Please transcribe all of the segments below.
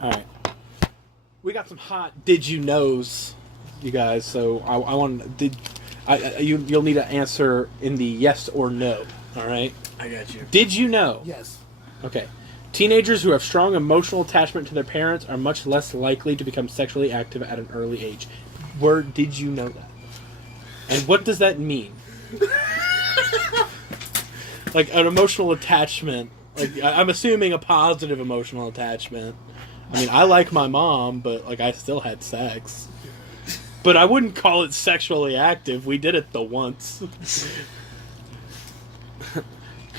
All right. We got some hot did you knows, you guys. So I want you'll need to answer in the yes or no. All right. I got you. Did you know? Yes. Okay. Teenagers who have strong emotional attachment to their parents are much less likely to become sexually active at an early age. Did you know that? And what does that mean? Like an emotional attachment. Like I'm assuming a positive emotional attachment. I mean, I like my mom, but like I still had sex. But I wouldn't call it sexually active. We did it the once.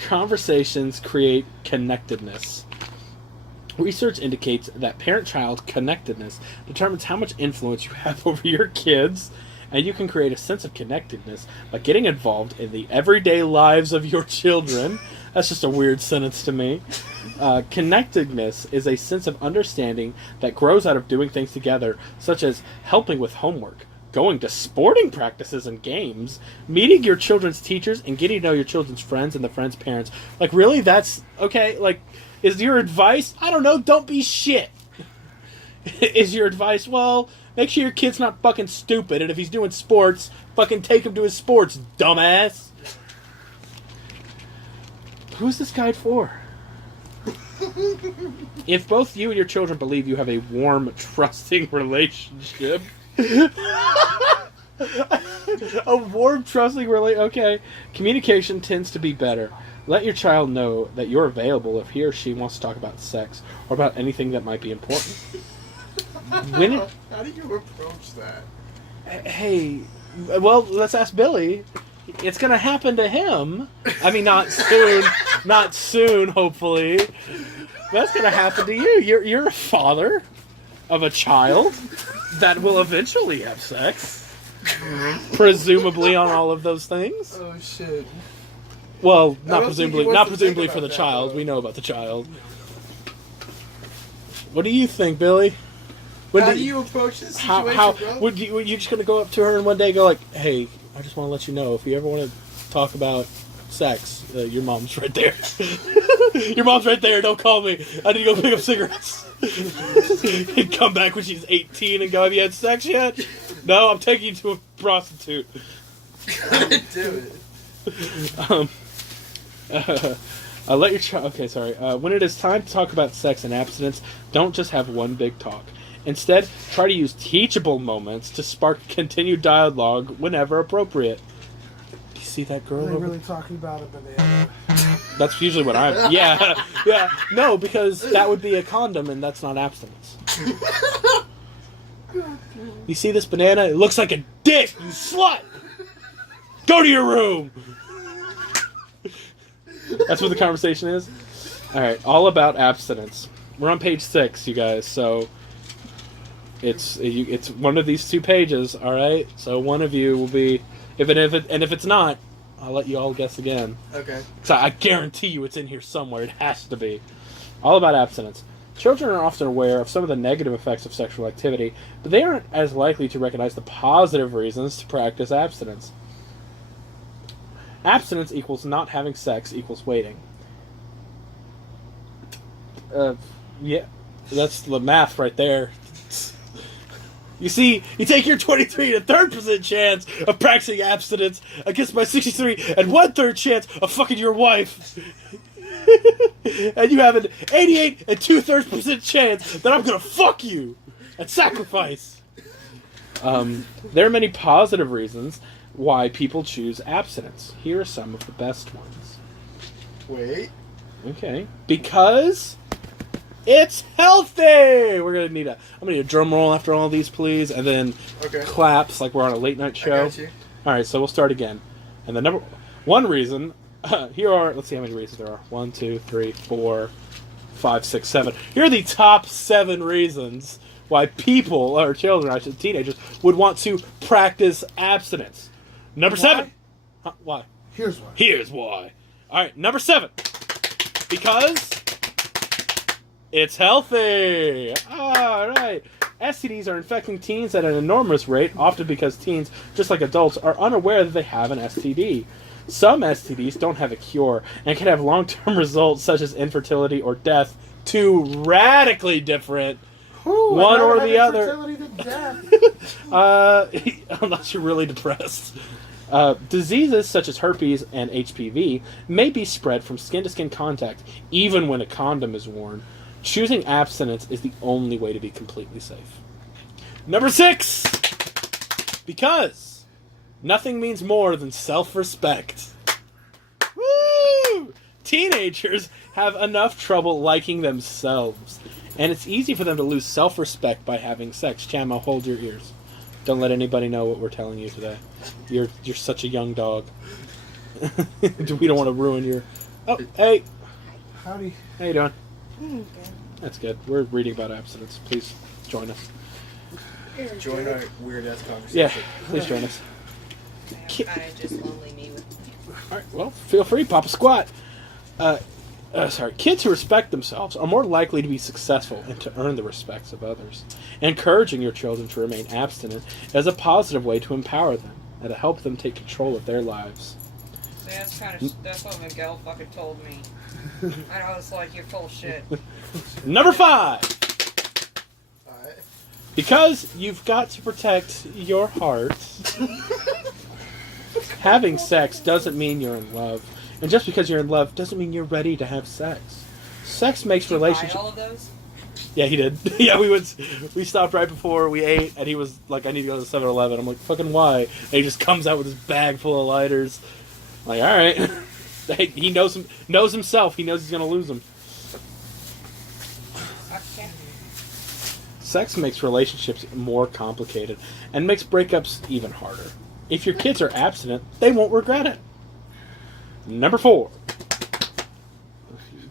Conversations create connectedness. Research indicates that parent-child connectedness determines how much influence you have over your kids, and you can create a sense of connectedness by getting involved in the everyday lives of your children. That's just a weird sentence to me. Connectedness is a sense of understanding that grows out of doing things together, such as helping with homework, going to sporting practices and games, meeting your children's teachers, and getting to know your children's friends and the friends' parents. Like, really? That's... Okay, like, is your advice... I don't know, don't be shit. Is your advice, well, make sure your kid's not fucking stupid, and if he's doing sports, fucking take him to his sports, dumbass. Who's this guide for? If both you and your children believe you have a warm, trusting relationship... A warm, trusting relationship. Okay. Communication tends to be better. Let your child know that you're available if he or she wants to talk about sex or about anything that might be important. How do you approach that? Hey, well, let's ask Billy. It's gonna happen to him. I mean, not soon. Not soon, hopefully. That's gonna happen to you. You're a father of a child that will eventually have sex. Presumably on all of those things. Oh shit. Well, not presumably for the that, child. though. We know about the child. What do you think, Billy? How do you approach this situation, bro? Would you just gonna go up to her and one day go like, "Hey, I just want to let you know if you ever want to talk about sex, your mom's right there. Your mom's right there. Don't call me. I need to go pick up cigarettes." And come back when she's 18 and go, "Have you had sex yet?" "No, I'm taking you to a prostitute." Do it. Let your child... Okay, sorry. When it is time to talk about sex and abstinence, don't just have one big talk. Instead, try to use teachable moments to spark continued dialogue whenever appropriate. Do you see that girl? Are they really talking about a banana? That's usually what I'm... Yeah. No, because that would be a condom, and that's not abstinence. You see this banana? It looks like a dick, you slut! Go to your room! That's what the conversation is? Alright, all about abstinence. We're on page 6, you guys, so... It's one of these 2 pages, alright? So one of you will be... If it's not, I'll let you all guess again. Okay. So I guarantee you it's in here somewhere. It has to be. All about abstinence. Children are often aware of some of the negative effects of sexual activity, but they aren't as likely to recognize the positive reasons to practice abstinence. Abstinence equals not having sex equals waiting. Yeah, that's the math right there. You see, you take your 23 and 3% chance of practicing abstinence against my 63 and 1/3 chance of fucking your wife. And you have an 88 and 2/3% chance that I'm gonna fuck you at sacrifice. There are many positive reasons why people choose abstinence. Here are some of the best ones. Wait. Okay. Because it's healthy! I'm gonna need a drum roll after all these, please, and then claps like we're on a late night show. I got you. Alright, so we'll start again. And the number one reason, here are, let's see how many reasons there are. 1, 2, 3, 4, 5, 6, 7. Here are the top 7 reasons why people, or children, teenagers, would want to practice abstinence. Number 7. Huh, why? Here's why. Here's why. Alright, number 7. Because it's healthy. Alright. STDs are infecting teens at an enormous rate, often because teens, just like adults, are unaware that they have an STD. Some STDs don't have a cure and can have long-term results such as infertility or death. 2 radically different Ooh, One I'd or rather the have other. infertility than death. Unless you're really depressed. Diseases such as herpes and HPV may be spread from skin-to-skin contact, even when a condom is worn. Choosing abstinence is the only way to be completely safe. Number 6! Because nothing means more than self-respect. Woo! Teenagers have enough trouble liking themselves, and it's easy for them to lose self-respect by having sex. Chamo, hold your ears. Don't let anybody know what we're telling you today. You're such a young dog. We don't want to ruin your... Oh, hey. Howdy. How you doing? Good. That's good. We're reading about abstinence. Please join us. Join our weird ass Yeah, conversation. please join us. I'm kind of just lonely me with. All right, well, feel free, pop a squat. Kids who respect themselves are more likely to be successful and to earn the respects of others. Encouraging your children to remain abstinent is a positive way to empower them and to help them take control of their lives. See, that's what Miguel fucking told me. And I was like, you're full of shit. Number 5. Alright. Because you've got to protect your heart, having sex doesn't mean you're in love. And just because you're in love doesn't mean you're ready to have sex. Sex makes Did you buy relationships... all of those? Yeah, he did. Yeah, we stopped right before we ate, and he was like, I need to go to 7-Eleven. I'm like, fucking why? And he just comes out with his bag full of lighters. I'm like, alright. He knows himself. He knows he's going to lose them. Okay. Sex makes relationships more complicated and makes breakups even harder. If your kids are abstinent, they won't regret it. Number 4.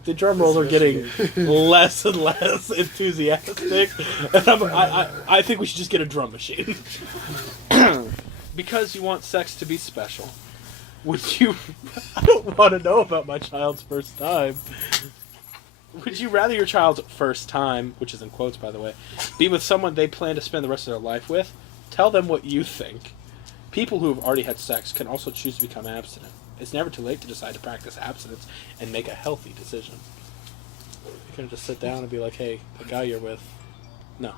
The drum rolls are getting less and less enthusiastic, and I think we should just get a drum machine. Because you want sex to be special. Would you... I don't want to know about my child's first time. Would you rather your child's first time, which is in quotes by the way, be with someone they plan to spend the rest of their life with? Tell them what you think. People who have already had sex can also choose to become abstinent. It's never too late to decide to practice abstinence and make a healthy decision. You can just sit down and be like, hey, the guy you're with... No.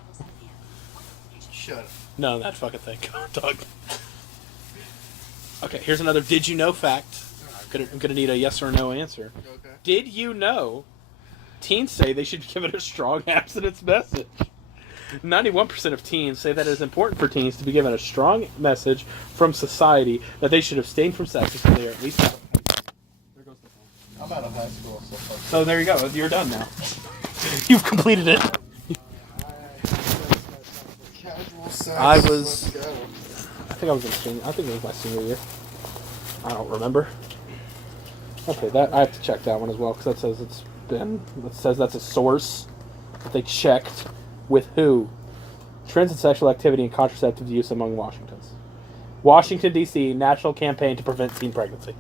Shut up. No, that fucking thing. Come on, dog. Okay, here's another did you know fact. I'm gonna need a yes or no answer. Okay. Did you know teens say they should give it a strong abstinence message? 91% of teens say that it is important for teens to be given a strong message from society that they should abstain from sex until they are at least out. There goes the phone. I'm out of high school, so fuck. So there you go. You're done now. You've completed it. Casual sex. I was- Let's go. I think it was my senior year. I don't remember. Okay, that I have to check that one as well because that says that's a source that they checked with who? Trends in sexual activity and contraceptive use among Washingtons. Washington D.C. National Campaign to Prevent Teen Pregnancy.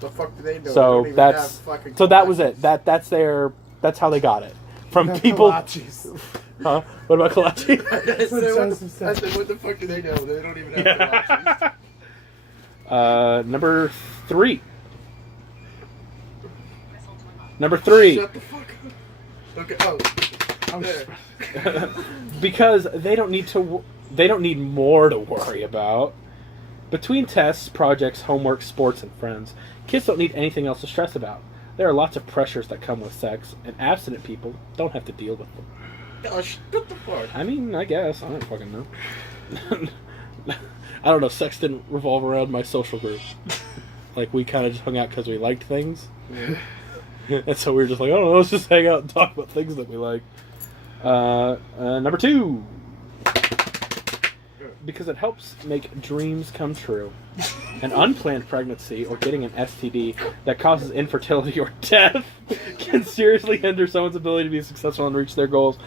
The fuck do they know? So They don't even that's have fucking so that was it. kolaches. That's how they got it from people. Kolaches. Huh? What about kolache? I said, what the fuck do they know? They don't even have kolaches. Number 3. Number 3. Shut the fuck up. Okay. Oh. There. Because they don't need more to worry about. Between tests, projects, homework, sports, and friends, kids don't need anything else to stress about. There are lots of pressures that come with sex, and abstinent people don't have to deal with them. Oh, shut the fuck. I mean, I guess. I don't fucking know. I don't know. Sex didn't revolve around my social group. Like, we kind of just hung out because we liked things. Yeah. And so we were just like, oh, let's just hang out and talk about things that we like. Number 2. Because it helps make dreams come true. An unplanned pregnancy or getting an STD that causes infertility or death can seriously hinder someone's ability to be successful and reach their goals.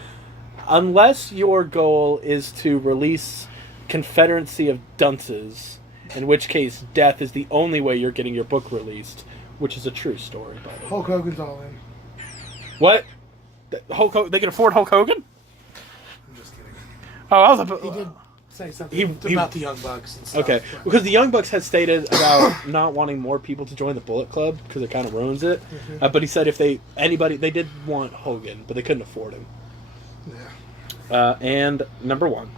Unless your goal is to release Confederacy of Dunces, in which case death is the only way you're getting your book released, which is a true story, by the way. Hulk Hogan's all in. What? They can afford Hulk Hogan? I'm just kidding. Oh, I was He did say something about the Young Bucks and stuff. Okay, but- because the Young Bucks had stated about not wanting more people to join the Bullet Club because it kind of ruins it. Mhm. But he said if they did want Hogan, but they couldn't afford him. Yeah. And number 1.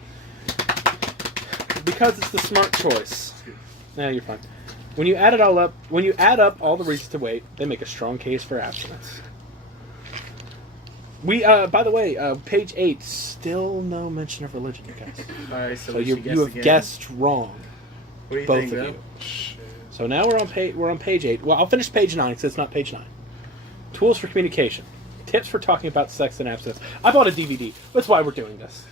Because it's the smart choice. Nah, you're fine. When you add up all the reasons to wait, they make a strong case for abstinence. We, by the way, page 8, still no mention of religion, you guys. Alright, So you have guessed wrong, What do you both think, of Bill? you. So now we're on page 8. Well, I'll finish page 9 because it's not page 9. Tools for communication. Tips for talking about sex and abstinence. I bought a DVD. That's why we're doing this.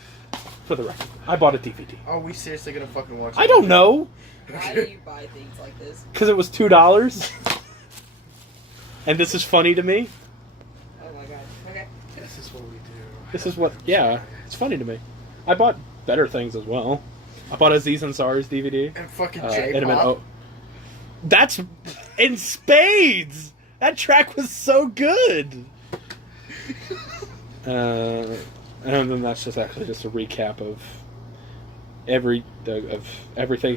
For the record, I bought a DVD. Are we seriously gonna fucking watch it? I don't know. Why do you buy things like this? Because it was $2. And this is funny to me. Oh my god. Okay. This is what we do. This is what, yeah, it's funny to me. I bought better things as well. I bought Aziz Ansari's DVD. And fucking Intimate J-pop. O. That's in spades. That track was so good. And then that's just actually just a recap of everything